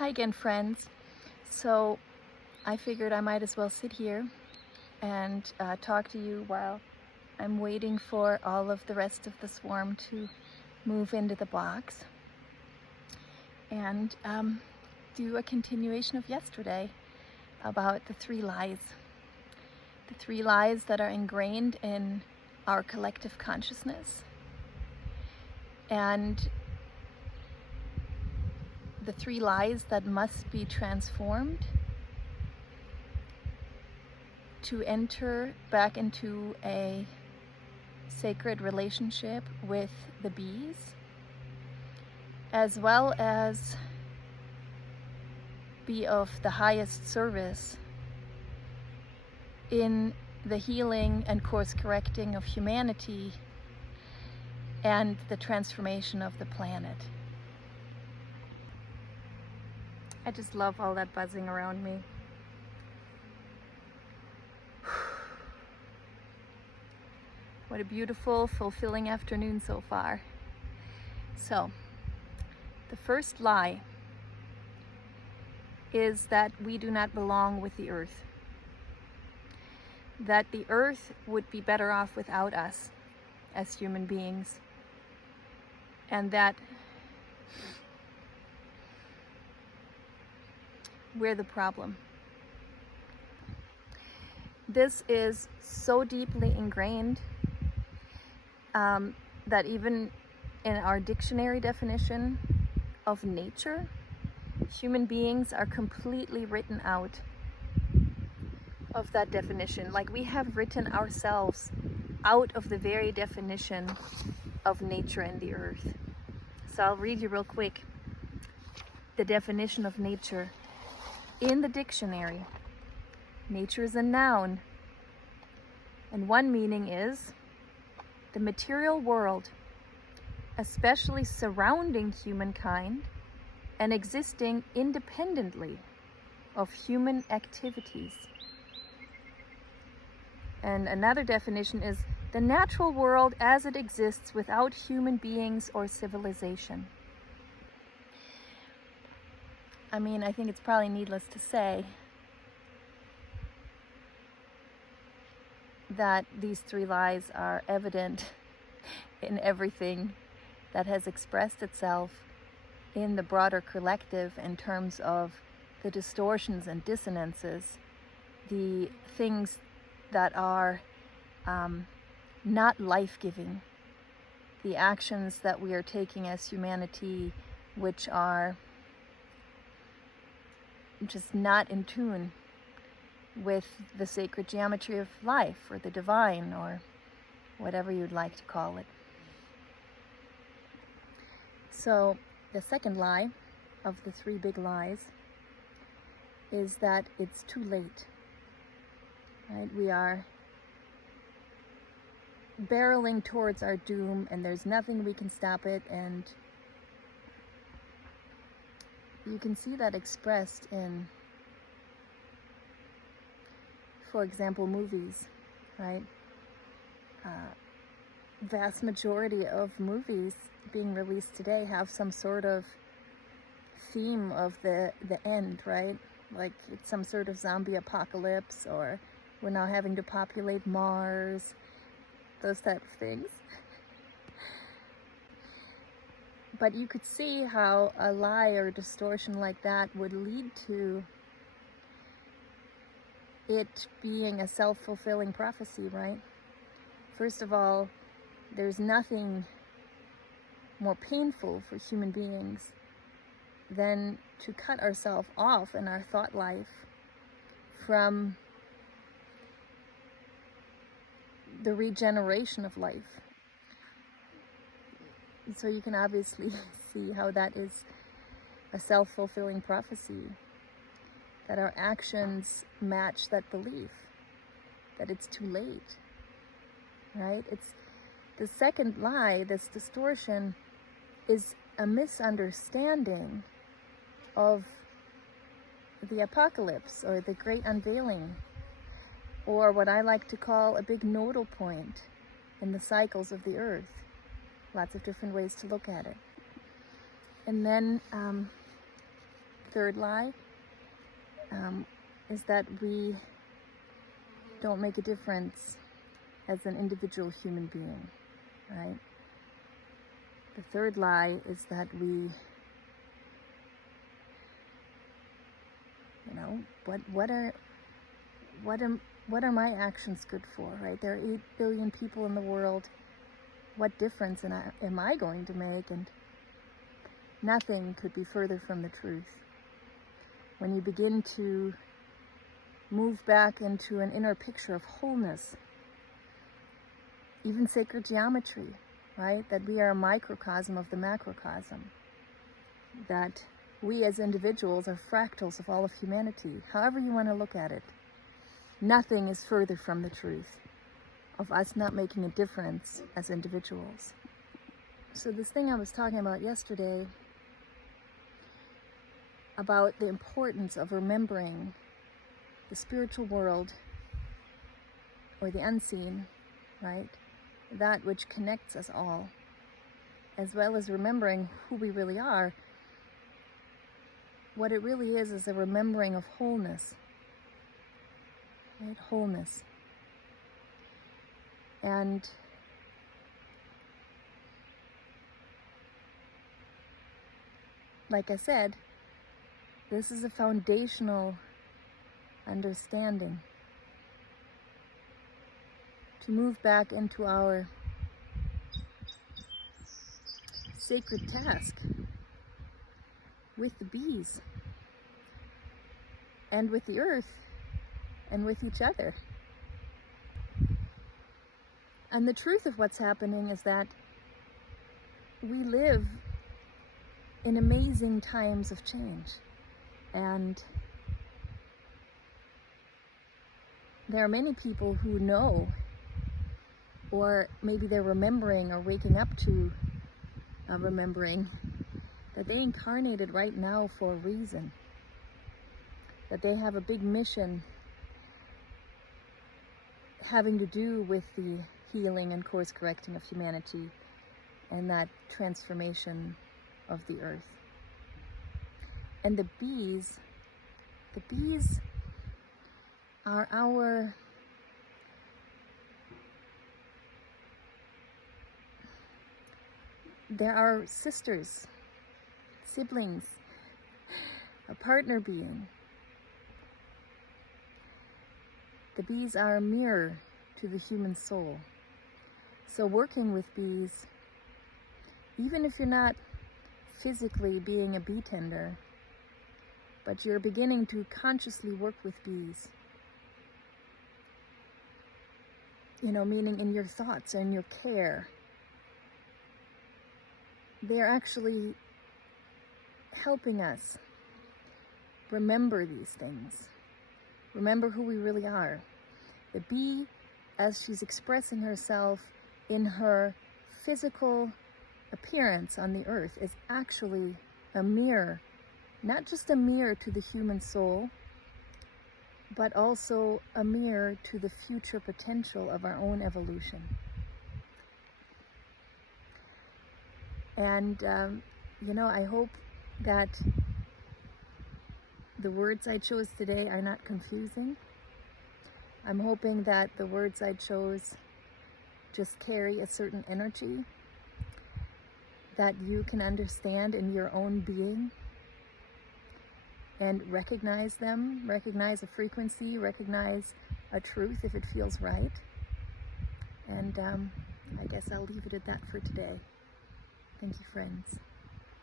Hi again, friends. So I figured I might as well sit here and talk to you while I'm waiting for all of the rest of the swarm to move into the box, and do a continuation of yesterday about the three lies. The three lies that are ingrained in our collective consciousness, and the three lies that must be transformed to enter back into a sacred relationship with the bees, as well as be of the highest service in the healing and course correcting of humanity and the transformation of the planet. I just love all that buzzing around me. What a beautiful, fulfilling afternoon so far. So, the first lie is that we do not belong with the earth. That the earth would be better off without us as human beings. And that we're the problem. This is so deeply ingrained that even in our dictionary definition of nature, human beings are completely written out of that definition. Like, we have written ourselves out of the very definition of nature and the earth. So I'll read you real quick the definition of nature. In the dictionary, nature is a noun, and one meaning is the material world, especially surrounding humankind and existing independently of human activities. And another definition is the natural world as it exists without human beings or civilization. I mean, I think it's probably needless to say that these three lies are evident in everything that has expressed itself in the broader collective in terms of the distortions and dissonances, the things that are not life-giving, the actions that we are taking as humanity which are just not in tune with the sacred geometry of life, or the divine, or whatever you'd like to call it. So the second lie of the three big lies is that it's too late. Right? We are barreling towards our doom and there's nothing we can stop it, and you can see that expressed in, for example, movies, right? Vast majority of movies being released today have some sort of theme of the end, right? Like it's some sort of zombie apocalypse, or we're now having to populate Mars, those type of things. But you could see how a lie or distortion like that would lead to it being a self-fulfilling prophecy, right? First of all, there's nothing more painful for human beings than to cut ourselves off in our thought life from the regeneration of life. So you can obviously see how that is a self-fulfilling prophecy, that our actions match that belief, that it's too late, right? It's the second lie, this distortion, is a misunderstanding of the apocalypse, or the great unveiling, or what I like to call a big nodal point in the cycles of the earth. Lots of different ways to look at it. And then third lie is that we don't make a difference as an individual human being, right? The third lie is that we, what are my actions good for, right? There are 8 billion people in the world. What difference am I going to make? And nothing could be further from the truth. When you begin to move back into an inner picture of wholeness, even sacred geometry, right? That we are a microcosm of the macrocosm. That we as individuals are fractals of all of humanity. However you want to look at it. Nothing is further from the truth of us not making a difference as individuals. So this thing I was talking about yesterday, about the importance of remembering the spiritual world, or the unseen, right? That which connects us all, as well as remembering who we really are. What it really is a remembering of wholeness, right? Wholeness. And like I said, this is a foundational understanding to move back into our sacred task with the bees and with the earth and with each other. And the truth of what's happening is that we live in amazing times of change, and there are many people who know, or maybe they're remembering or waking up to remembering, that they incarnated right now for a reason, that they have a big mission having to do with the healing and course correcting of humanity and that transformation of the earth. And the bees are they're our sisters, siblings, a partner being. The bees are a mirror to the human soul. So working with bees, even if you're not physically being a bee tender, but you're beginning to consciously work with bees, meaning in your thoughts and your care, they're actually helping us remember these things, remember who we really are. The bee, as she's expressing herself in her physical appearance on the earth, is actually a mirror, not just a mirror to the human soul, but also a mirror to the future potential of our own evolution. And, I hope that the words I chose today are not confusing. I'm hoping that the words I chose just carry a certain energy that you can understand in your own being and recognize them, recognize a frequency, recognize a truth if it feels right. And I guess I'll leave it at that for today. Thank you, friends.